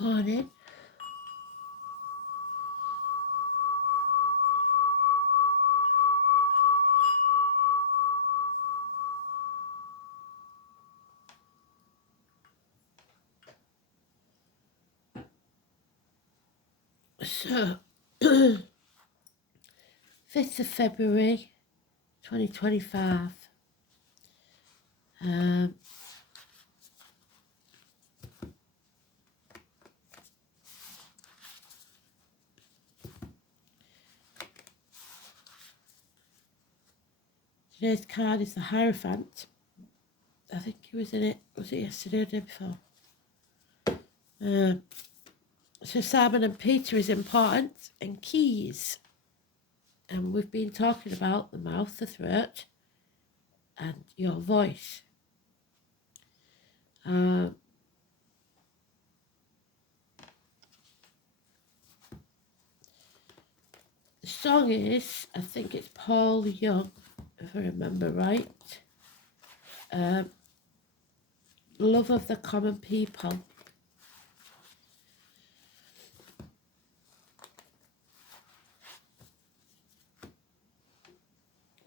Morning. So, 5th of February 2025. Today's card is the Hierophant. I think he was in it, was it yesterday or the day before? So Simon and Peter is important, and keys. And we've been talking about the mouth, the throat, and your voice. The song is, I think it's Paul Young, if I remember right. Love of the Common People.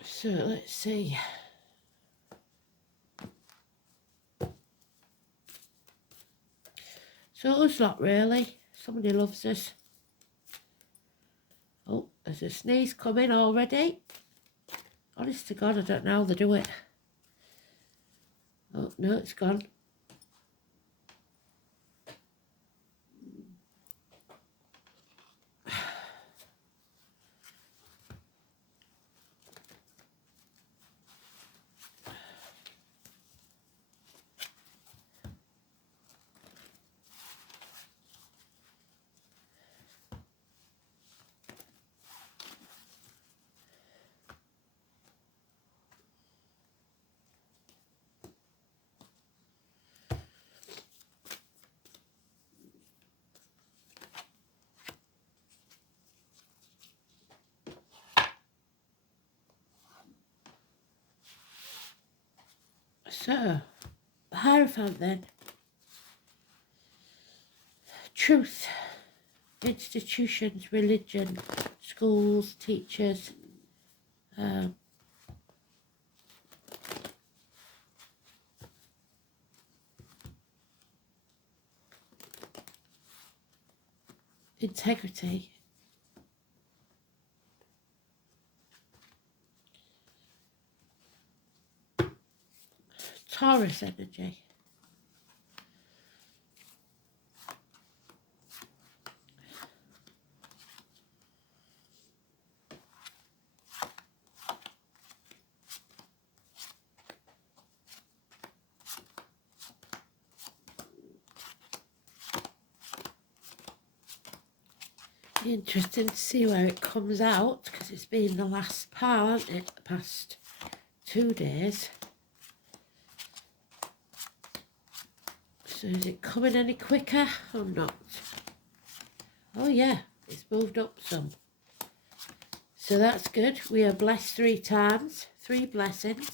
So let's see. So us lot really. Somebody loves us. Oh, there's a sneeze coming already. Honest to God, I don't know how they do it. Oh, no, it's gone. So, the Hierophant then. Truth. Institutions, religion, schools, teachers. Integrity. Taurus energy. Interesting to see where it comes out, because it's been the last part, hasn't it, the past 2 days. So is it coming any quicker or not? Oh yeah, it's moved up some. So that's good. We are blessed 3 times, 3 blessings.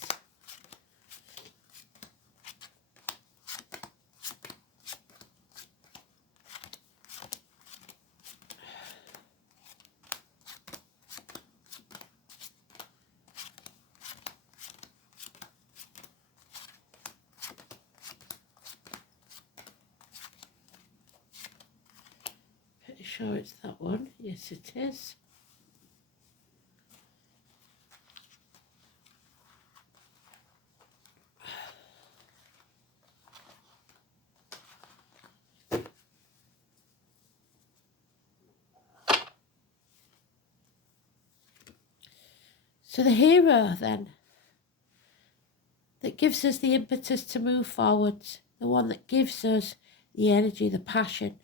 Pretty sure it's that one. Yes, it is. So the hero then, that gives us the impetus to move forwards, the one that gives us the energy, the passion.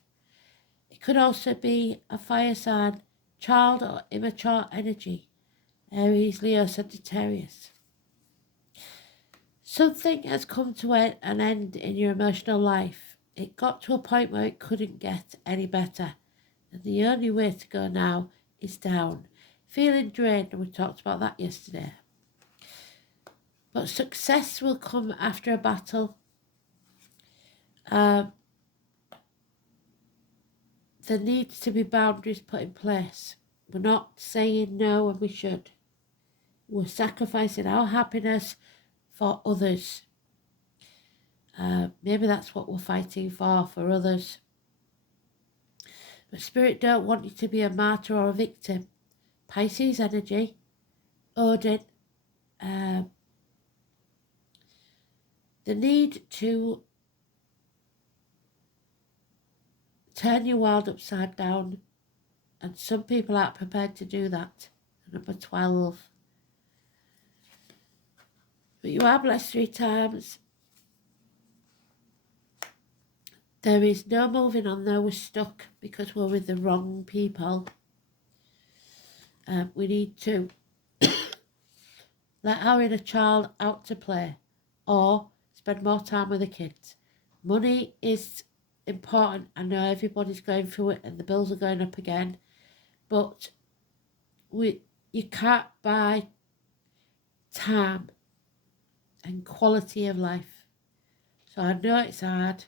It could also be a fire sign, child or immature energy, Aries, Leo, Sagittarius. Something has come to an end in your emotional life. It got to a point where it couldn't get any better. And the only way to go now is down. Feeling drained, and we talked about that yesterday. But success will come after a battle. there needs to be boundaries put in place. We're not saying no when we should. We're sacrificing our happiness for others. Maybe that's what we're fighting for others. But Spirit don't want you to be a martyr or a victim. Pisces energy, Odin, the need to turn your world upside down, and some people aren't prepared to do that. Number 12. But you are blessed 3 times. There is no moving on there. We're stuck because we're with the wrong people. We need to let our inner child out to play or spend more time with the kids. Money is important. I know everybody's going through it and the bills are going up again, but you can't buy time and quality of life. So I know it's hard,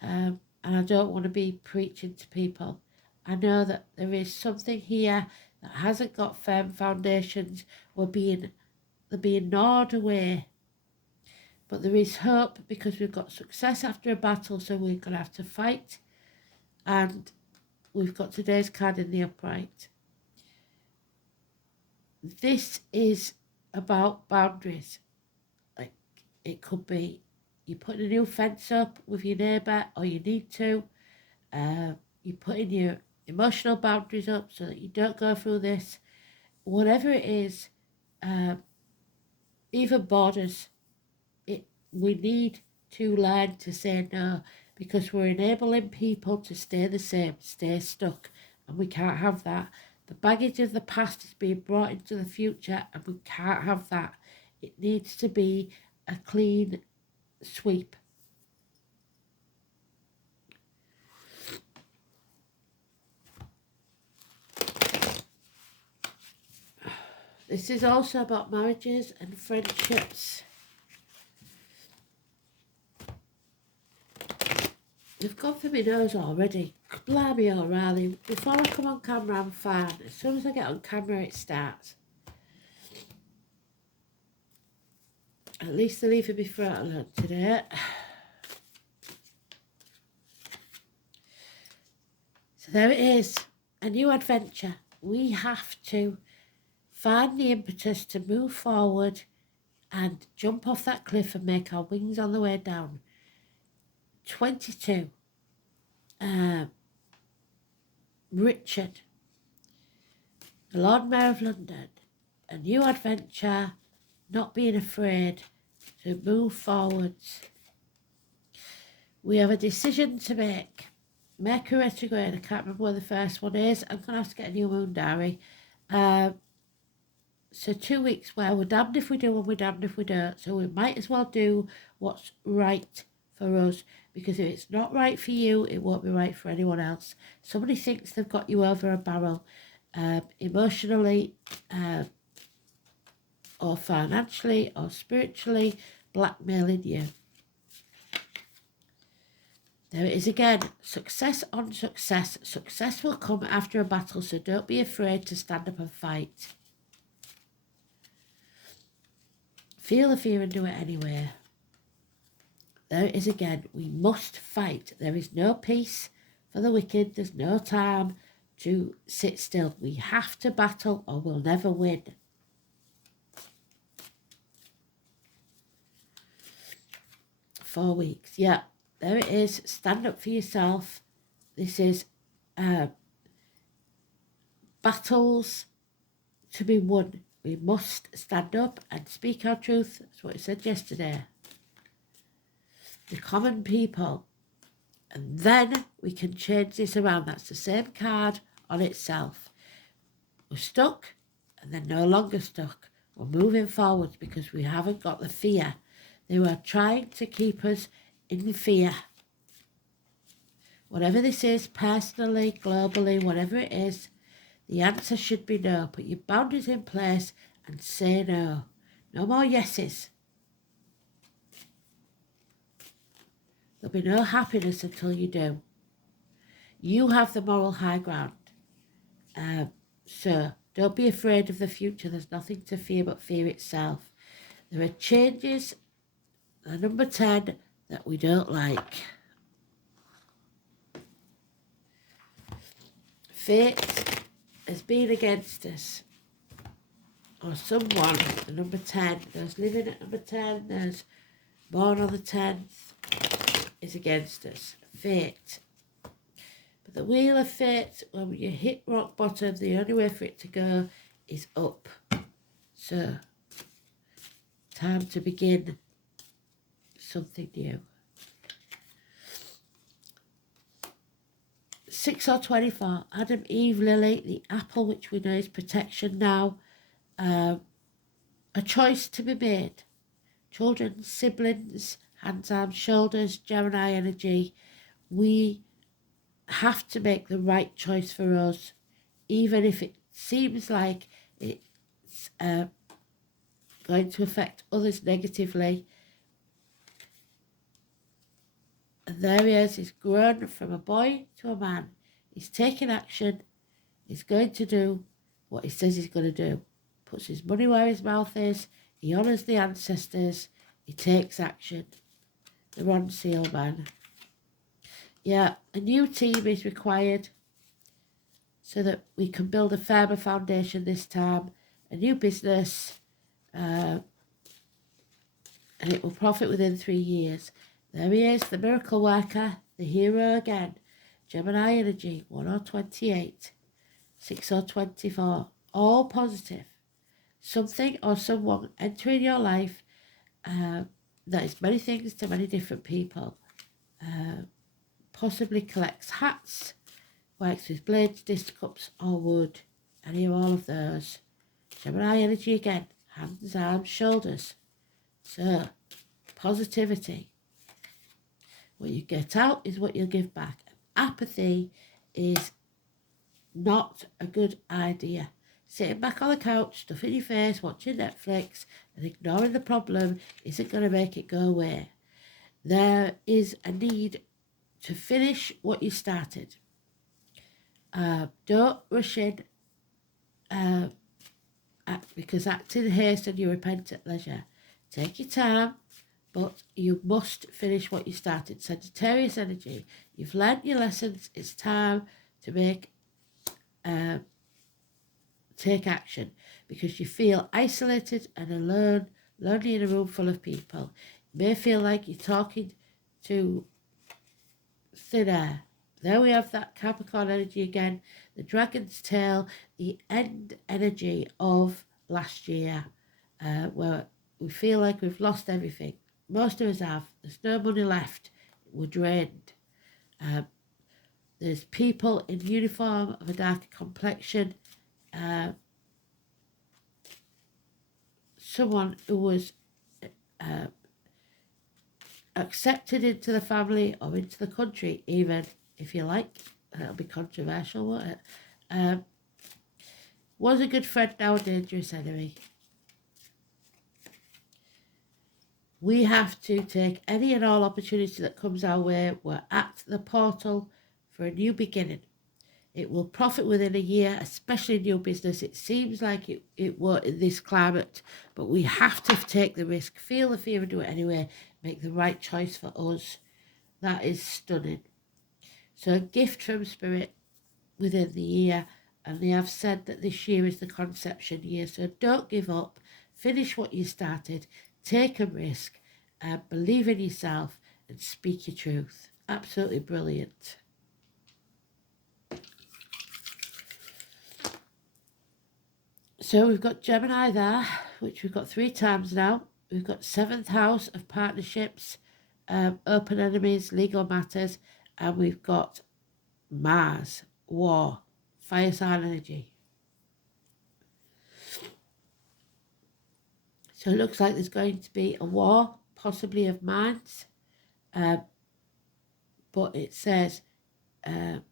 and I don't want to be preaching to people. I know that there is something here that hasn't got firm foundations. They're being gnawed away. But there is hope because we've got success after a battle, so we're going to have to fight. And we've got today's card in the upright. This is about boundaries. Like, it could be you putting a new fence up with your neighbour, or you need to. You're putting your emotional boundaries up so that you don't go through this. Whatever it is, even borders, we need to learn to say no, because we're enabling people to stay the same, stay stuck, and we can't have that. The baggage of the past is being brought into the future, and we can't have that. It needs to be a clean sweep. This is also about marriages and friendships. They've gone for my nose already. Blimey, O'Reilly. Before I come on camera, I'm fine. As soon as I get on camera, it starts. At least they're leaving me throat alone today. So there it is. A new adventure. We have to find the impetus to move forward and jump off that cliff and make our wings on the way down. 22. Richard, the Lord Mayor of London. A new adventure, not being afraid to move forwards. We have a decision to make. Mercury retrograde, I can't remember where the first one is. I'm going to have to get a new moon diary. So 2 weeks where we're damned if we do and we're damned if we don't. So we might as well do what's right for us, because if it's not right for you, it won't be right for anyone else. Somebody thinks they've got you over a barrel, emotionally, or financially or spiritually, blackmailing you. There it is again. Success on success. Success will come after a battle, so don't be afraid to stand up and fight. Feel the fear and do it anyway. There it is again. We must fight. There is no peace for the wicked. There's no time to sit still. We have to battle or we'll never win. Four weeks. Yeah, there it is. Stand up for yourself. This is battles to be won. We must stand up and speak our truth. That's what I said yesterday. The common people. And then we can change this around. That's the same card on itself. We're stuck and then no longer stuck. We're moving forwards because we haven't got the fear. They were trying to keep us in fear. Whatever this is, personally, globally, whatever it is, the answer should be no. Put your boundaries in place and say no. No more yeses. There'll be no happiness until you do. You have the moral high ground. So don't be afraid of the future. There's nothing to fear but fear itself. There are changes, the number 10, that we don't like. Fate has been against us. Or someone, the number 10, there's living at number 10, there's born on the 10th, is against us. Fate. But the wheel of fate, when you hit rock bottom, the only way for it to go is up. So, time to begin something new. 6 or 24, Adam, Eve, Lily, the apple, which we know is protection now. A choice to be made. Children, siblings, hands, arms, shoulders, Gemini energy. We have to make the right choice for us, even if it seems like it's going to affect others negatively. And there he is, he's grown from a boy to a man. He's taking action. He's going to do what he says he's going to do. Puts his money where his mouth is. He honours the ancestors. He takes action. The Ron Seal man. Yeah, a new team is required so that we can build a firmer foundation this time. A new business. And it will profit within 3 years. There he is, the miracle worker, the hero again. Gemini energy, 1 or 28, 6 or 24, all positive. Something or someone entering your life that is many things to many different people. Possibly collects hats, works with blades, disc cups or wood. Any or all of those. Gemini energy again, hands, arms, shoulders. So, positivity. What you get out is what you'll give back. Apathy is not a good idea. Sitting back on the couch, stuffing your face, watching Netflix and ignoring the problem isn't going to make it go away. There is a need to finish what you started. Don't rush in because act in haste and you repent at leisure. Take your time, but you must finish what you started. Sagittarius energy, you've learnt your lessons. It's time to take action because you feel isolated and alone, lonely in a room full of people. You may feel like you're talking to thin air. There we have that Capricorn energy again, the dragon's tail, the end energy of last year, where we feel like we've lost everything. Most of us have. There's no money left. We're drained. There's people in uniform of a darker complexion. Someone who was accepted into the family or into the country, even, if you like. That'll be controversial, won't it? Was a good friend, now a dangerous enemy. We have to take any and all opportunity that comes our way. We're at the portal for a new beginning. It will profit within a year, especially new business. It seems like it won't in this climate, but we have to take the risk, feel the fear and do it anyway. Make the right choice for us. That is stunning. So a gift from Spirit within the year, and they have said that this year is the conception year. So don't give up. Finish what you started. Take a risk. Believe in yourself and speak your truth. Absolutely brilliant. So we've got Gemini there, which we've got 3 times now. We've got 7th house of partnerships, open enemies, legal matters, and we've got Mars, war, fire sign energy. So it looks like there's going to be a war, possibly of minds, but it says if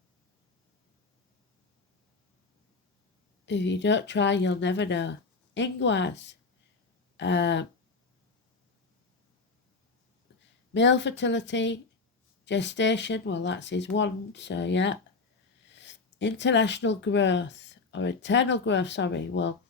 you don't try, you'll never know. Ingwaz, male fertility, gestation, well, that's his wand, so yeah. international growth, or internal growth, sorry, well,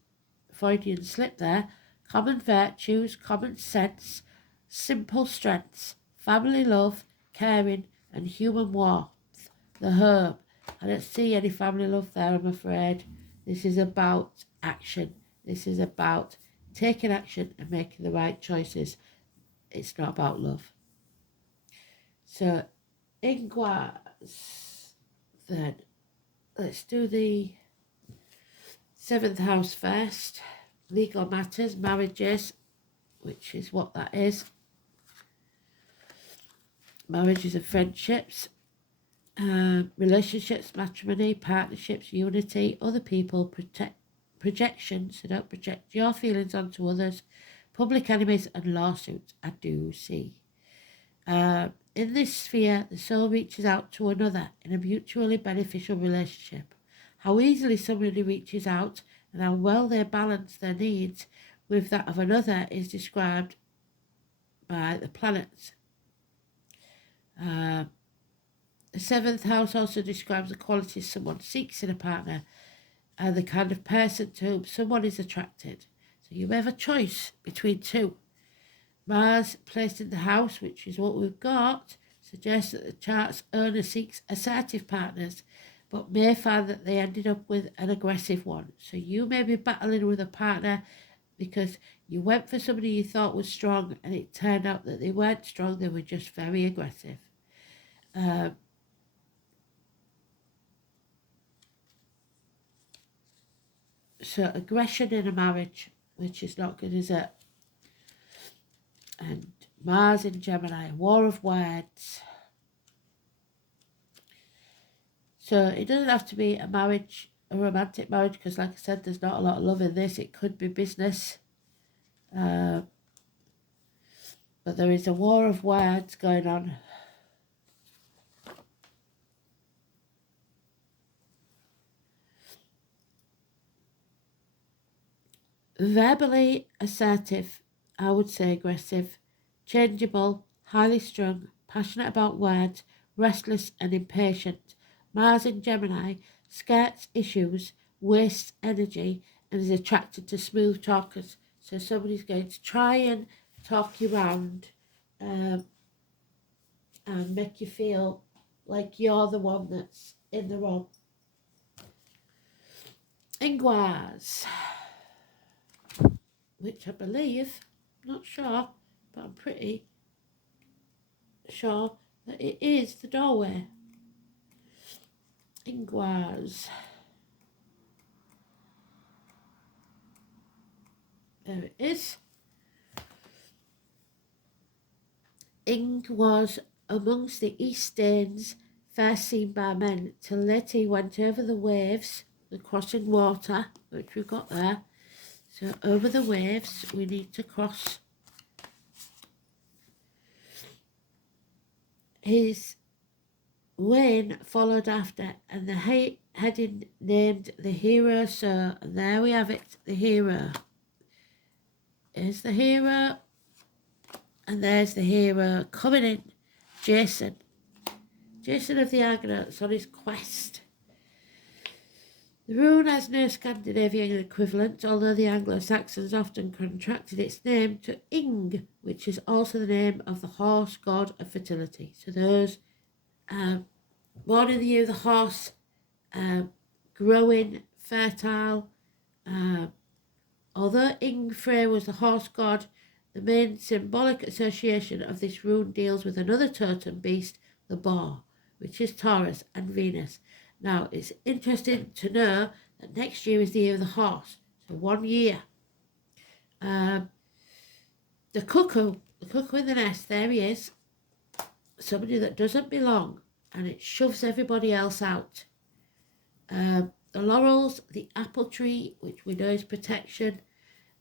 Freudian slip there, common virtues, common sense, simple strengths, family love, caring, and human warmth, the herb. I don't see any family love there, I'm afraid. This is about action. This is about taking action and making the right choices. It's not about love. So, Ingwaz, then, let's do the 7th house first. Legal matters, marriages, which is what that is. Marriages and friendships, relationships, matrimony, partnerships, unity, other people, projections, so don't project your feelings onto others, public enemies and lawsuits, I do see. In this sphere, the soul reaches out to another in a mutually beneficial relationship. How easily somebody reaches out and how well they balance their needs with that of another is described by the planets. The 7th house also describes the qualities someone seeks in a partner and the kind of person to whom someone is attracted. So you have a choice between two. Mars placed in the house, which is what we've got, suggests that the chart's owner seeks assertive partners, but may find that they ended up with an aggressive one. So you may be battling with a partner because you went for somebody you thought was strong and it turned out that they weren't strong, they were just very aggressive. So aggression in a marriage, which is not good, is it? And Mars in Gemini, war of words. So it doesn't have to be a marriage, a romantic marriage, because like I said, there's not a lot of love in this. It could be business. But there is a war of words going on. Verbally assertive, I would say aggressive, changeable, highly strung, passionate about words, restless and impatient. Mars in Gemini skirts issues, wastes energy, and is attracted to smooth talkers. So somebody's going to try and talk you round and make you feel like you're the one that's in the wrong. Ingwaz, which I believe, not sure, but I'm pretty sure that it is the doorway. Ingwaz. There it is. Ing was amongst the East Danes first seen by men till later he went over the waves, the crossing water, which we've got there. So over the waves we need to cross. His Wayne followed after, and the heading named the hero. So and there we have it, the hero. Here's the hero, and there's the hero coming in, Jason. Jason of the Argonauts on his quest. The rune has no Scandinavian equivalent, although the Anglo-Saxons often contracted its name to Ing, which is also the name of the horse god of fertility. So those born in the year of the horse, growing, fertile. Although Ing Frey was the horse god, the main symbolic association of this rune deals with another totem beast, the boar, which is Taurus and Venus. Now, it's interesting to know that next year is the year of the horse, so 1 year. The cuckoo in the nest, there he is, somebody that doesn't belong, and it shoves everybody else out. The laurels, the apple tree, which we know is protection,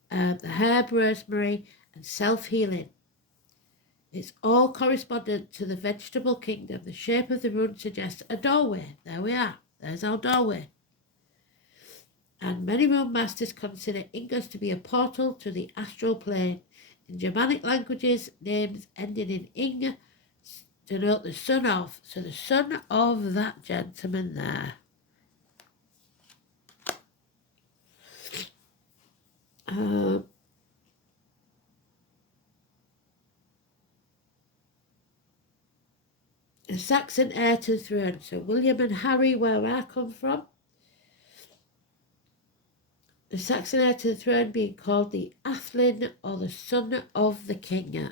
the herb rosemary, and self-healing. It's all correspondent to the vegetable kingdom. The shape of the rune suggests a doorway. There we are. There's our doorway. And many rune masters consider Ingos to be a portal to the astral plane. In Germanic languages, names ending in ing denote the son of. So the son of that gentleman there. The Saxon heir to the throne. So William and Harry, where I come from. The Saxon heir to the throne being called the Athlin, or the son of the king.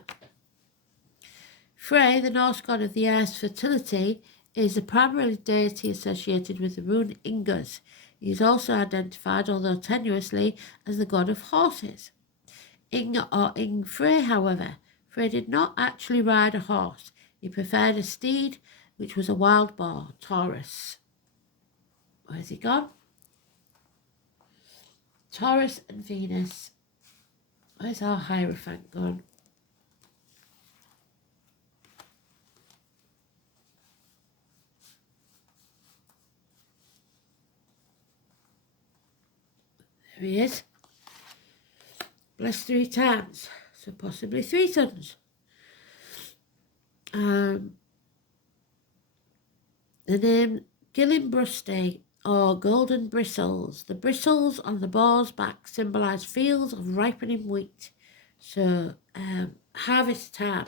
Frey, the Norse god of the earth's fertility, is the primary deity associated with the rune Ingus. He is also identified, although tenuously, as the god of horses. Ing or Ing Frey, however, Frey did not actually ride a horse. He preferred a steed, which was a wild boar, Taurus. Where's he gone? Taurus and Venus. Where's our Hierophant gone? There he is. Blessed 3 times, so possibly 3 sons. The name Gillimbruste, or golden bristles. The bristles on the boar's back symbolise fields of ripening wheat, so harvest time.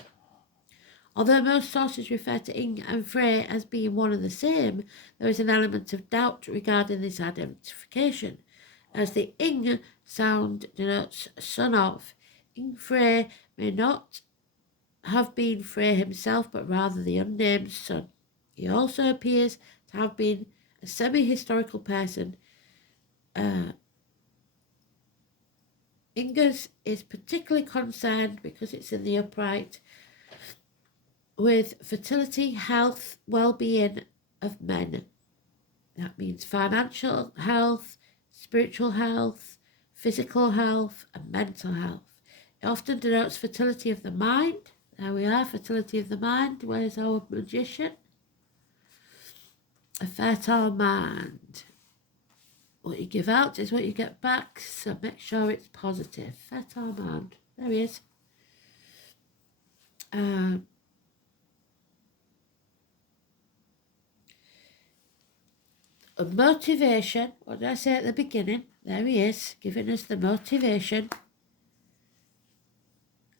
Although most sources refer to Ing and Frey as being one and the same, there is an element of doubt regarding this identification, as the Ing sound denotes son of. Ing Frey may not have been Frey himself, but rather the unnamed son. He also appears to have been a semi-historical person. Ingus is particularly concerned, because it's in the upright, with fertility, health, well-being of men. That means financial health, spiritual health, physical health, and mental health. It often denotes fertility of the mind. There we are, fertility of the mind. Where's our magician? A fertile mind. What you give out is what you get back, so make sure it's positive. Fertile mind. There he is. A motivation. What did I say at the beginning? There he is, giving us the motivation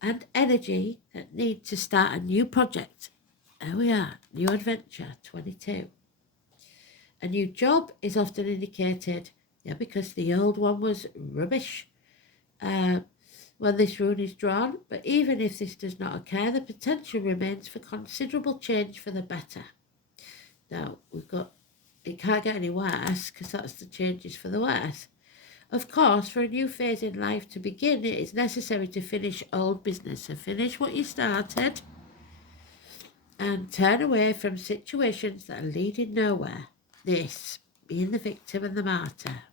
and energy that need to start a new project. There we are, new adventure, 22. A new job is often indicated, because the old one was rubbish when this rune is drawn. But even if this does not occur, the potential remains for considerable change for the better. Now, it can't get any worse, because that's the changes for the worse. Of course, for a new phase in life to begin, it is necessary to finish old business. So finish what you started and turn away from situations that are leading nowhere. This, being the victim and the martyr.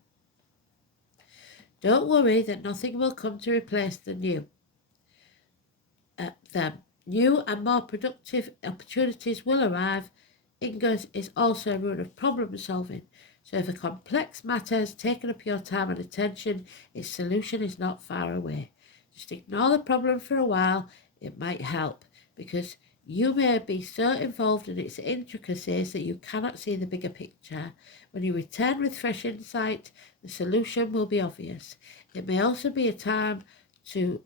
Don't worry that nothing will come to replace the new. New and more productive opportunities will arrive. Ingus is also a rune of problem solving. So if a complex matter has taken up your time and attention, its solution is not far away. Just ignore the problem for a while. It might help, because you may be so involved in its intricacies that you cannot see the bigger picture. When you return with fresh insight, the solution will be obvious. It may also be a time to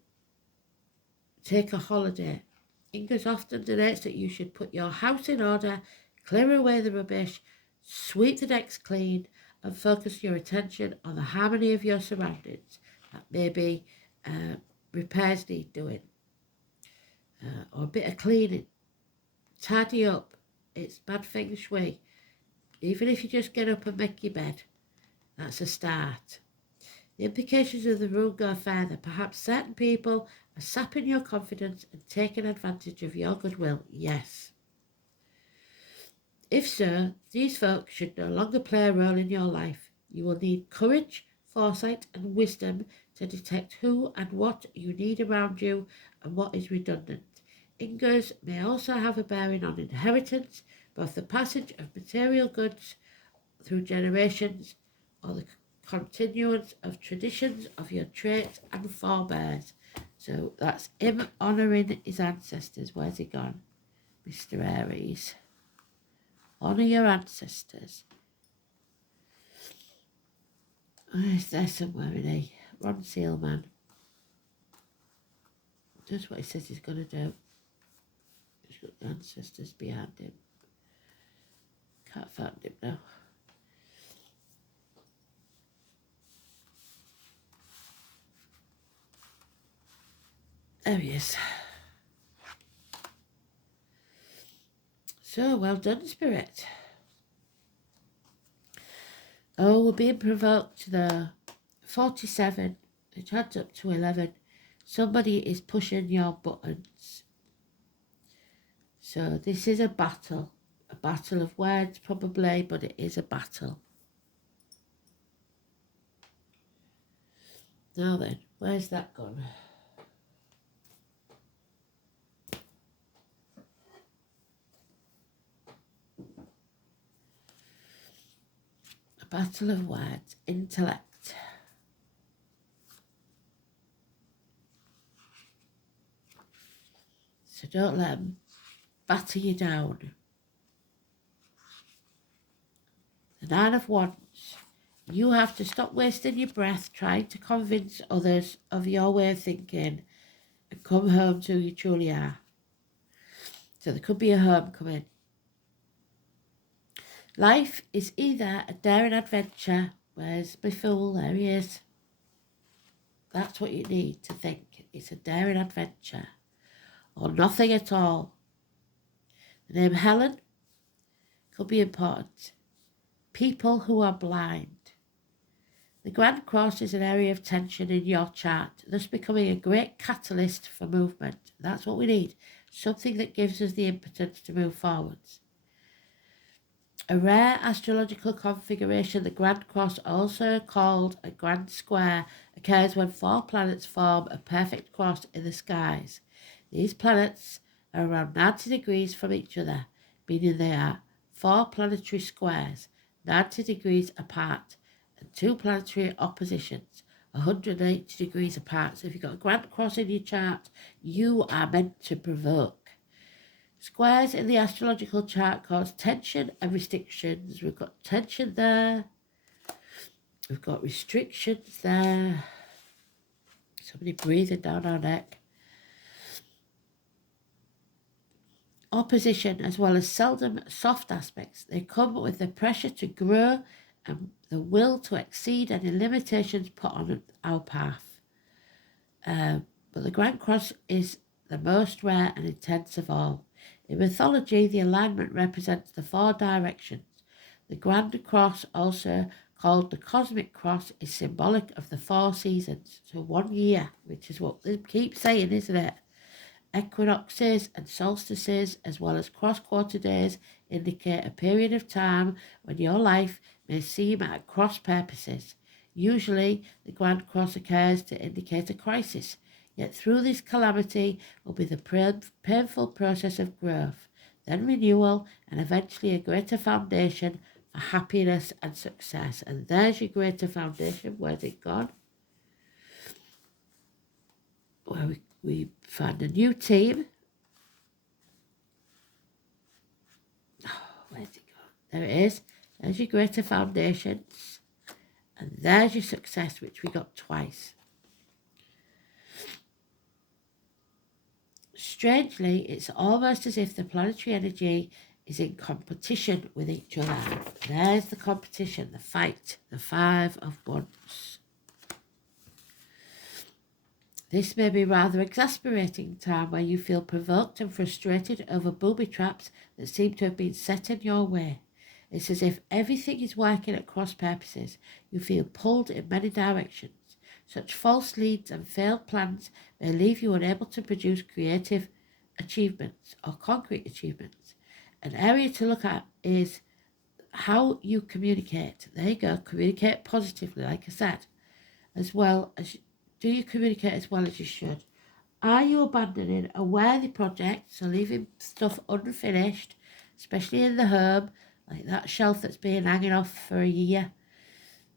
take a holiday. Ingus often denotes that you should put your house in order, clear away the rubbish, sweep the decks clean, and focus your attention on the harmony of your surroundings. That may be repairs need doing, or a bit of cleaning. Tidy up. It's bad feng shui. Even if you just get up and make your bed, that's a start. The implications of the rune go further. Perhaps certain people are sapping your confidence and taking advantage of your goodwill. Yes. If so, these folks should no longer play a role in your life. You will need courage, foresight, and wisdom to detect who and what you need around you and what is redundant. Ingus may also have a bearing on inheritance, both the passage of material goods through generations or the continuance of traditions of your traits and forebears. So that's him honouring his ancestors. Where's he gone? Mr. Aries. Honour your ancestors. Is there somewhere in here? Ron Sealman. Does what he says he's going to do. He's got the ancestors behind him. Can't find him now. There he is. So, well done, Spirit. Oh, we're being provoked to the 47. It adds up to 11. Somebody is pushing your buttons. So this is a battle of words probably, but it is a battle. Now then, where's that gone? A battle of words, intellect. So don't let them batter you down. The Nine of Wands. You have to stop wasting your breath trying to convince others of your way of thinking and come home to who you truly are. So there could be a homecoming. Life is either a daring adventure. Where's my fool? There he is. That's what you need to think. It's a daring adventure. Or nothing at all. The name Helen could be important. People who are blind. The Grand Cross is an area of tension in your chart, thus becoming a great catalyst for movement. That's what we need. Something that gives us the impetus to move forwards. A rare astrological configuration, the Grand Cross, also called a Grand Square, occurs when 4 planets form a perfect cross in the skies. These planets are around 90 degrees from each other, meaning they are 4 planetary squares, 90 degrees apart, and 2 planetary oppositions, 180 degrees apart. So if you've got a Grand Cross in your chart, you are meant to provoke. Squares in the astrological chart cause tension and restrictions. We've got tension there. We've got restrictions there. Somebody breathing down our neck. Opposition as well as seldom soft aspects. They come with the pressure to grow and the will to exceed any limitations put on our path. But the Grand Cross is the most rare and intense of all. In mythology, the alignment represents the 4 directions. The Grand Cross, also called the Cosmic Cross, is symbolic of the 4 seasons. So 1 year, which is what they keep saying, isn't it? Equinoxes and solstices, as well as cross-quarter days, indicate a period of time when your life may seem at cross purposes. Usually, the Grand Cross occurs to indicate a crisis. Yet through this calamity will be the painful process of growth, then renewal, and eventually a greater foundation for happiness and success. And there's your greater foundation. Where's it gone? Where we find a new team. Oh, where's it gone? There it is. There's your greater foundations. And there's your success, which we got twice. Strangely, it's almost as if the planetary energy is in competition with each other. There's the competition, the fight, the 5 of Wands. This may be rather exasperating time where you feel provoked and frustrated over booby traps that seem to have been set in your way. It's as if everything is working at cross purposes. You feel pulled in many directions. Such false leads and failed plans may leave you unable to produce creative achievements or concrete achievements. An area to look at is how you communicate. There you go, communicate positively, like I said. As well as, do you communicate as well as you should? Are you abandoning a worthy project, so leaving stuff unfinished, especially in the home, like that shelf that's been hanging off for a year?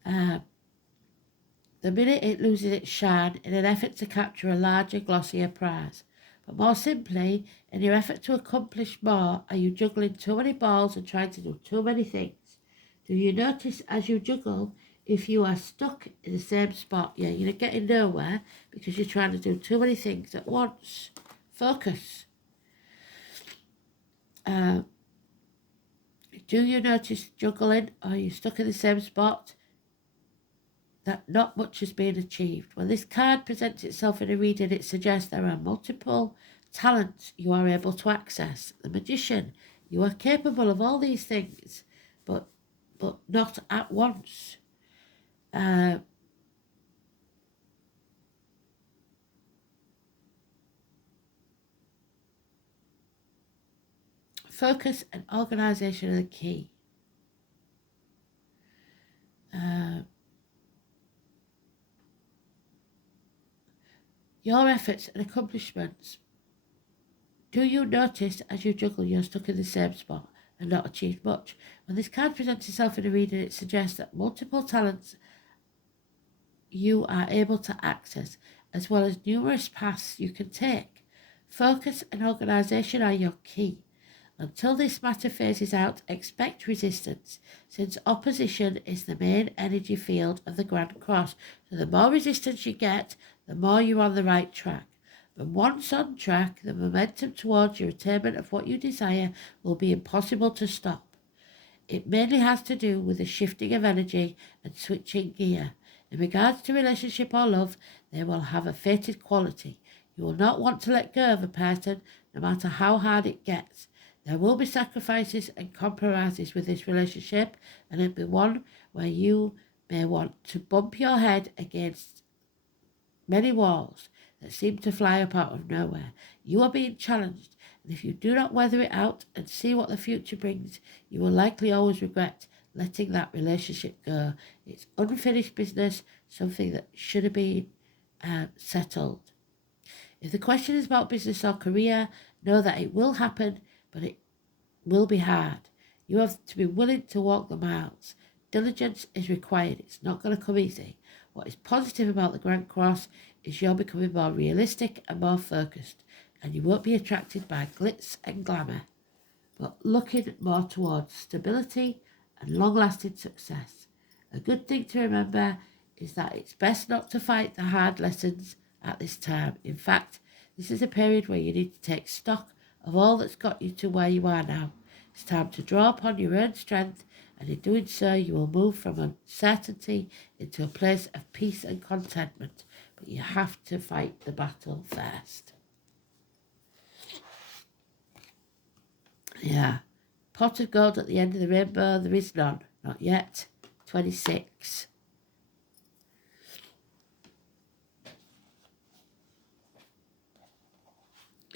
The minute it loses its shine in an effort to capture a larger, glossier prize. But more simply, in your effort to accomplish more, are you juggling too many balls and trying to do too many things? Do you notice as you juggle, if you are stuck in the same spot, you're getting nowhere because you're trying to do too many things at once. Focus. Do you notice juggling, or are you stuck in the same spot, that not much has been achieved? When this card presents itself in a reading, it suggests there are multiple talents you are able to access. The Magician, you are capable of all these things, but not at once. Focus and organisation are the key. Your efforts and accomplishments. Do you notice as you juggle you're stuck in the same spot and not achieved much? When this card presents itself in a reading, it suggests that multiple talents you are able to access, as well as numerous paths you can take. Focus and organisation are your key. Until this matter phases out, expect resistance, since opposition is the main energy field of the Grand Cross. So the more resistance you get, the more you're on the right track. But once on track, the momentum towards your attainment of what you desire will be impossible to stop. It mainly has to do with the shifting of energy and switching gear. In regards to relationship or love, they will have a fated quality. You will not want to let go of a person, no matter how hard it gets. There will be sacrifices and compromises with this relationship, and it'll be one where you may want to bump your head against many walls that seem to fly up out of nowhere. You are being challenged, and if you do not weather it out and see what the future brings, you will likely always regret letting that relationship go. It's unfinished business, something that should have been settled. If the question is about business or career, know that it will happen, but it will be hard. You have to be willing to walk the miles. Diligence is required. It's not going to come easy. What is positive about the Grand Cross is you're becoming more realistic and more focused, and you won't be attracted by glitz and glamour, but looking more towards stability and long-lasting success. A good thing to remember is that it's best not to fight the hard lessons at this time. In fact, this is a period where you need to take stock of all that's got you to where you are now. It's time to draw upon your own strength, and in doing so, you will move from uncertainty into a place of peace and contentment. But you have to fight the battle first. Yeah. Pot of gold at the end of the rainbow, there is none. Not yet. 26.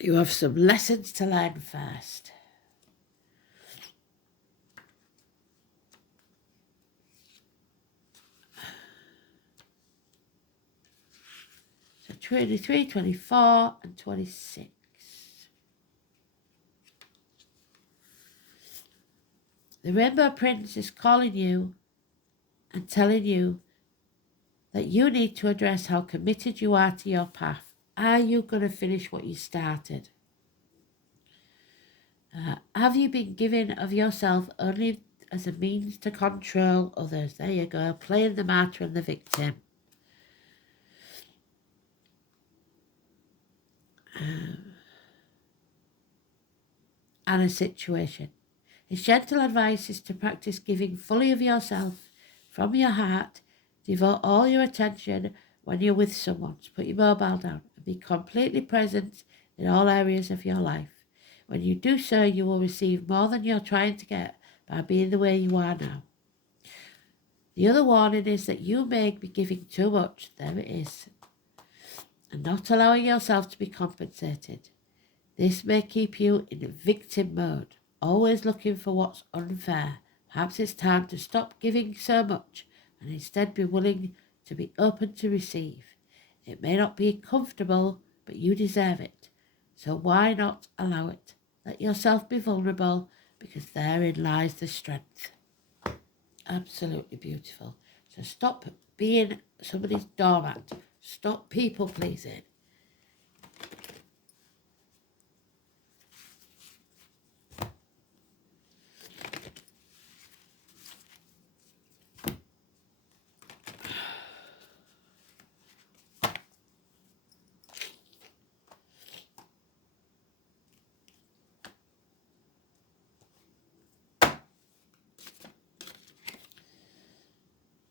You have some lessons to learn first. So 23, 24 and 26. The Rainbow Prince is calling you and telling you that you need to address how committed you are to your path. Are you going to finish what you started? Have you been giving of yourself only as a means to control others? There you go, playing the martyr and the victim. And a situation. His gentle advice is to practice giving fully of yourself from your heart. Devote all your attention when you're with someone. To put your mobile down and be completely present in all areas of your life. When you do so, you will receive more than you're trying to get by being the way you are now. The other warning is that you may be giving too much, there it is, and not allowing yourself to be compensated. This may keep you in victim mode, always looking for what's unfair. Perhaps it's time to stop giving so much and instead be willing to be open to receive. It may not be comfortable, but you deserve it. So why not allow it? Let yourself be vulnerable, because therein lies the strength. Absolutely beautiful. So stop being somebody's doormat. Stop people pleasing.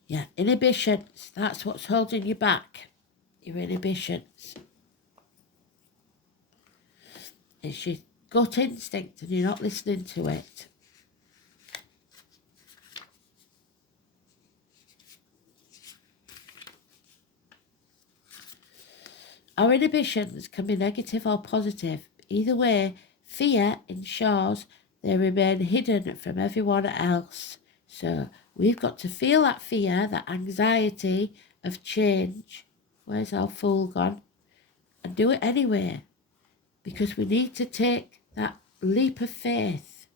Yeah, inhibitions. That's what's holding you back. Your inhibitions. It's your gut instinct and you're not listening to it. Our inhibitions can be negative or positive. Either way, fear ensures they remain hidden from everyone else. So we've got to feel that fear, that anxiety of change. Where's our fool gone? And do it anyway. Because we need to take that leap of faith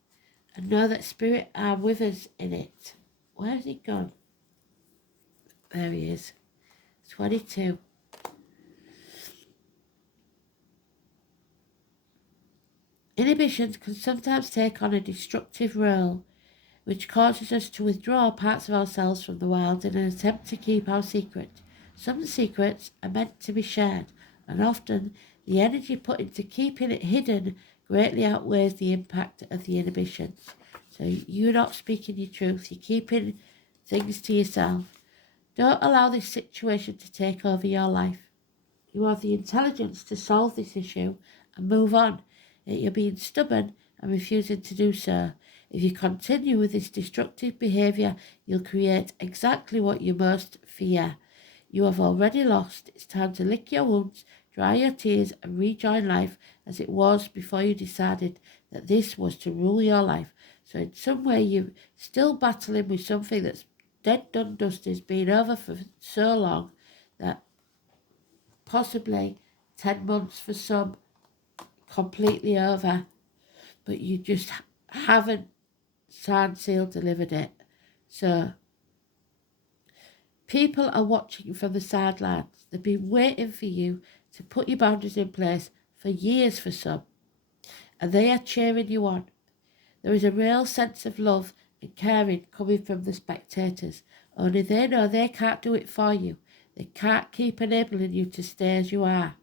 and know that Spirit are with us in it. Where's he gone? There he is. 22. Inhibitions can sometimes take on a destructive role, which causes us to withdraw parts of ourselves from the world in an attempt to keep our secret. Some secrets are meant to be shared, and often the energy put into keeping it hidden greatly outweighs the impact of the inhibitions. So you're not speaking your truth, you're keeping things to yourself. Don't allow this situation to take over your life. You have the intelligence to solve this issue and move on. Yet you're being stubborn and refusing to do so. If you continue with this destructive behaviour, you'll create exactly what you most fear. You have already lost. It's time to lick your wounds, dry your tears, and rejoin life as it was before you decided that this was to rule your life. So in some way you're still battling with something that's dead, done, dusted, has been over for so long that possibly 10 months for some, completely over, but you just haven't signed, sealed, delivered it. So people are watching from the sidelines. They've been waiting for you to put your boundaries in place for years for some, and they are cheering you on. There is a real sense of love and caring coming from the spectators. Only they know they can't do it for you. They can't keep enabling you to stay as you are.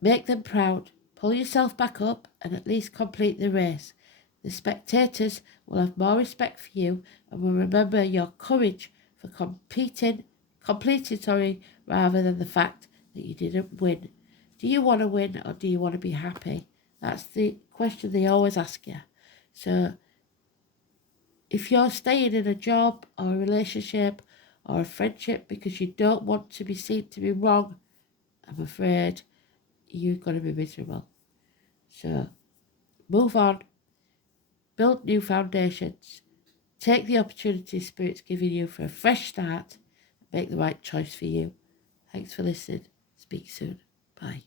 Make them proud. Pull yourself back up and at least complete the race. The spectators will have more respect for you and will remember your courage for completing, rather than the fact that you didn't win. Do you want to win or do you want to be happy? That's the question they always ask you. So if you're staying in a job or a relationship or a friendship because you don't want to be seen to be wrong, I'm afraid you're going to be miserable. So move on, build new foundations, take the opportunity Spirit's giving you for a fresh start, and make the right choice for you. Thanks for listening. Speak soon. Bye.